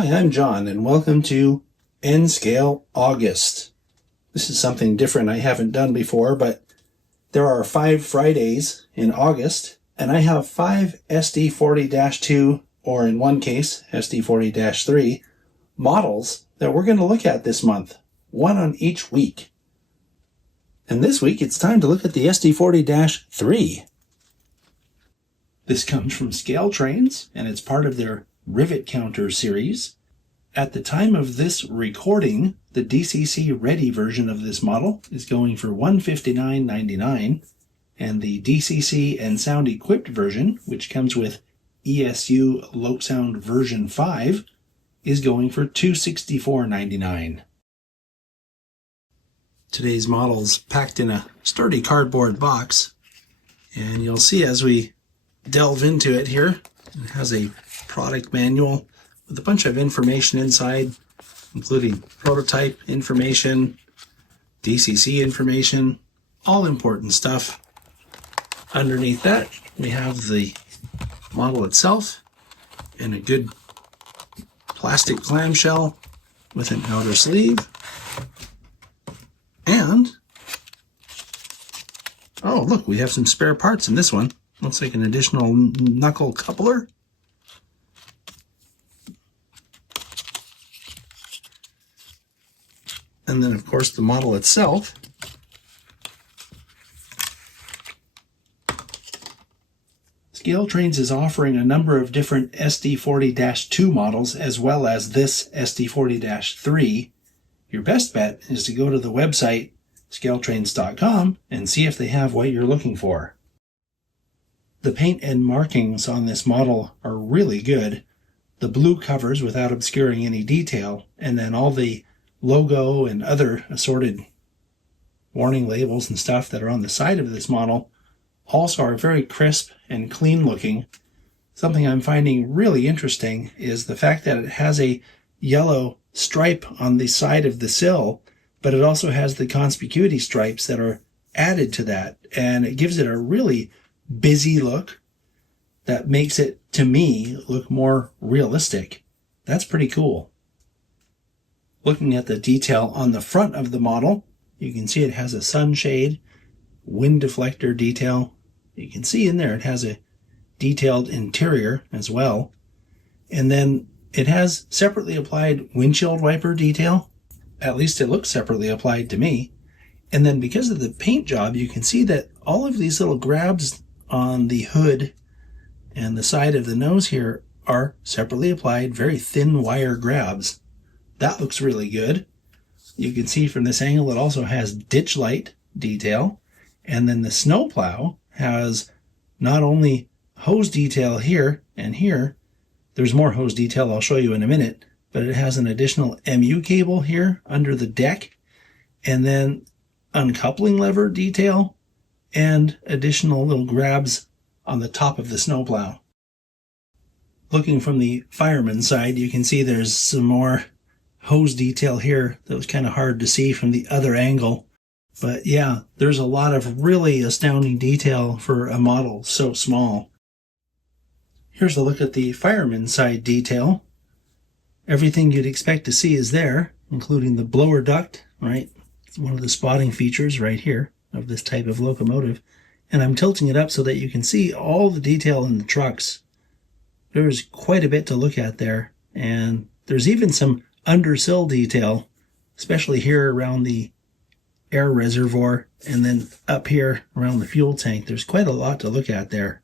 Hi, I'm John, and welcome to N-Scale August. This is something different I haven't done before, but there are 5 Fridays in August, and I have 5 SD40-2, or in one case, SD40-3, models that we're going to look at this month, one on each week. And this week, it's time to look at the SD40-3. This comes from ScaleTrains, and it's part of their Rivet counter series. At the time of this recording, the DCC ready version of this model is going for $159.99, and the DCC and sound equipped version, which comes with ESU Low Sound version 5, is going for $264.99. Today's model's packed in a sturdy cardboard box, and you'll see as we delve into it here, it has a product manual with a bunch of information inside, including prototype information, DCC information, all important stuff. Underneath that, we have the model itself in a good plastic clamshell with an outer sleeve. And, oh look, we have some spare parts in this one. Looks like an additional knuckle coupler. And then, of course, the model itself. ScaleTrains is offering a number of different SD40-2 models as well as this SD40-3. Your best bet is to go to the website scaletrains.com and see if they have what you're looking for. The paint and markings on this model are really good. The blue covers without obscuring any detail, and then all the logo and other assorted warning labels and stuff that are on the side of this model also are very crisp and clean looking. Something I'm finding really interesting is the fact that it has a yellow stripe on the side of the sill, but it also has the conspicuity stripes that are added to that, and it gives it a really busy look that makes it, to me, look more realistic. That's pretty cool. Looking at the detail on the front of the model, you can see it has a sunshade, wind deflector detail. You can see in there it has a detailed interior as well. And then it has separately applied windshield wiper detail. At least it looks separately applied to me. And then because of the paint job, you can see that all of these little grabs on the hood and the side of the nose here are separately applied, very thin wire grabs. That looks really good. You can see from this angle it also has ditch light detail, and then the snowplow has not only hose detail here and here, there's more hose detail I'll show you in a minute, but it has an additional MU cable here under the deck, and then uncoupling lever detail and additional little grabs on the top of the snowplow. Looking from the fireman's side, you can see there's some more hose detail here that was kind of hard to see from the other angle. But yeah, there's a lot of really astounding detail for a model so small. Here's a look at the fireman's side detail. Everything you'd expect to see is there, including the blower duct, right? It's one of the spotting features right here of this type of locomotive. And I'm tilting it up so that you can see all the detail in the trucks. There's quite a bit to look at there. And there's even some undersill detail, especially here around the air reservoir and then up here around the fuel tank. There's quite a lot to look at there.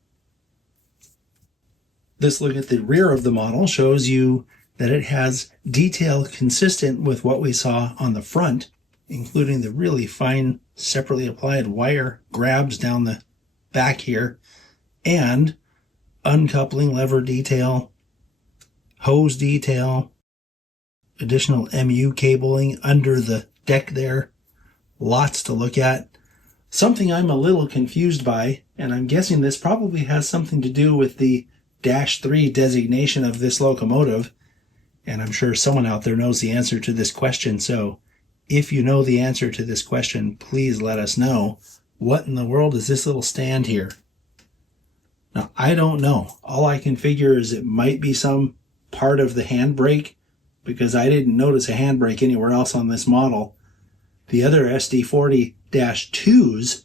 This look at the rear of the model shows you that it has detail consistent with what we saw on the front, including the really fine separately applied wire grabs down the back here, and uncoupling lever detail, hose detail, additional MU cabling under the deck there. Lots to look at. Something I'm a little confused by, and I'm guessing this probably has something to do with the -3 designation of this locomotive, and I'm sure someone out there knows the answer to this question, so if you know the answer to this question, please let us know. What in the world is this little stand here? Now, I don't know. All I can figure is it might be some part of the handbrake because I didn't notice a handbrake anywhere else on this model. The other SD40-2s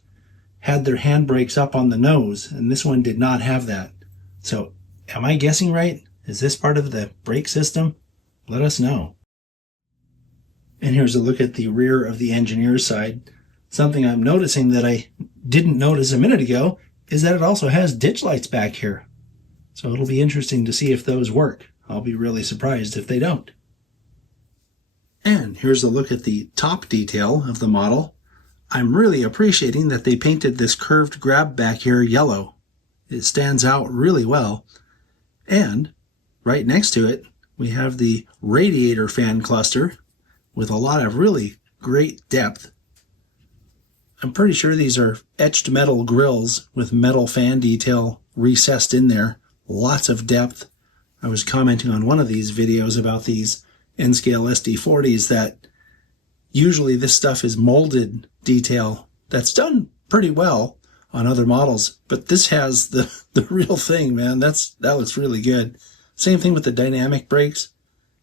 had their handbrakes up on the nose, and this one did not have that. So, am I guessing right? Is this part of the brake system? Let us know. And here's a look at the rear of the engineer's side. Something I'm noticing that I didn't notice a minute ago is that it also has ditch lights back here. So it'll be interesting to see if those work. I'll be really surprised if they don't. And here's a look at the top detail of the model. I'm really appreciating that they painted this curved grab back here yellow. It stands out really well. And right next to it, we have the radiator fan cluster with a lot of really great depth. I'm pretty sure these are etched metal grills with metal fan detail recessed in there. Lots of depth. I was commenting on one of these videos about these N-scale SD40s that usually this stuff is molded detail that's done pretty well on other models, but this has the real thing, man. That looks really good. Same thing with the dynamic brakes.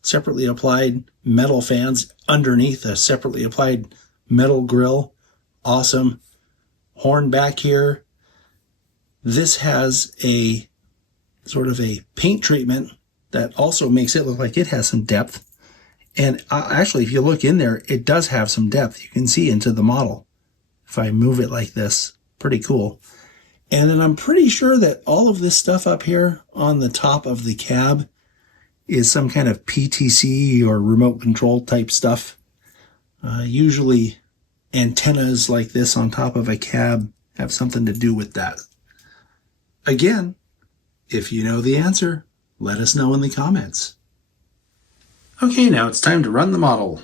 Separately applied metal fans underneath a separately applied metal grill. Awesome. Horn back here. This has a sort of a paint treatment that also makes it look like it has some depth. And actually, if you look in there, it does have some depth. You can see into the model if I move it like this. Pretty cool. And then I'm pretty sure that all of this stuff up here on the top of the cab is some kind of PTC or remote control type stuff. Usually antennas like this on top of a cab have something to do with that. Again, if you know the answer, let us know in the comments. Okay, now it's time to run the model.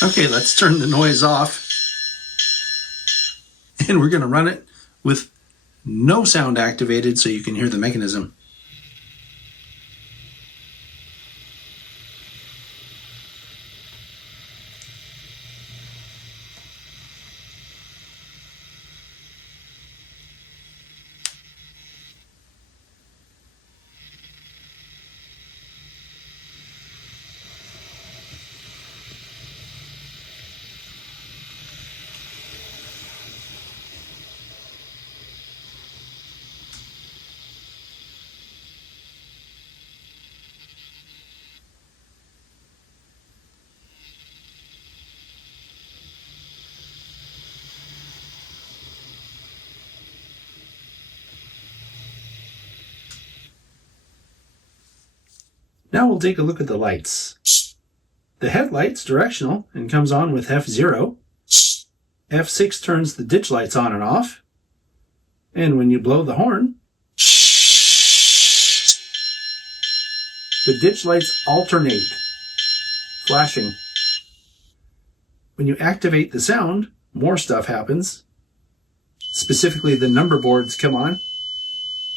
Okay, let's turn the noise off. And we're going to run it with no sound activated so you can hear the mechanism. Now we'll take a look at the lights. The headlight's directional and comes on with F0. F6 turns the ditch lights on and off. And when you blow the horn, the ditch lights alternate, flashing. When you activate the sound, more stuff happens. Specifically, the number boards come on,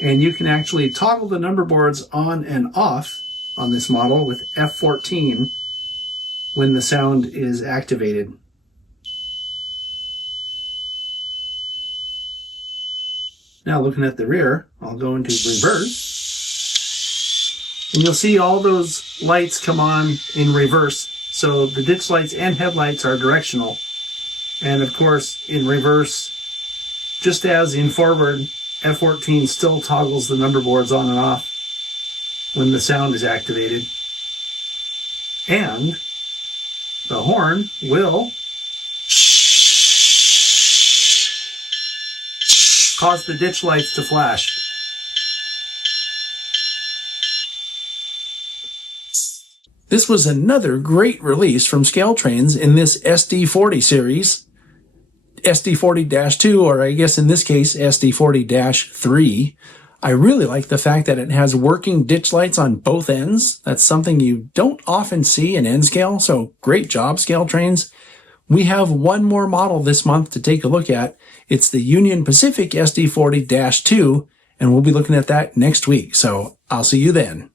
and you can actually toggle the number boards on and off on this model with F14 when the sound is activated. Now looking at the rear, I'll go into reverse, and you'll see all those lights come on in reverse. So the ditch lights and headlights are directional. And of course, in reverse, just as in forward, F14 still toggles the number boards on and off when the sound is activated. And the horn will cause the ditch lights to flash. This was another great release from ScaleTrains in this SD40 series, SD40-2, or I guess in this case, SD40-3. I really like the fact that it has working ditch lights on both ends. That's something you don't often see in N-Scale, so great job, ScaleTrains. We have one more model this month to take a look at. It's the Union Pacific SD40-2, and we'll be looking at that next week. So I'll see you then.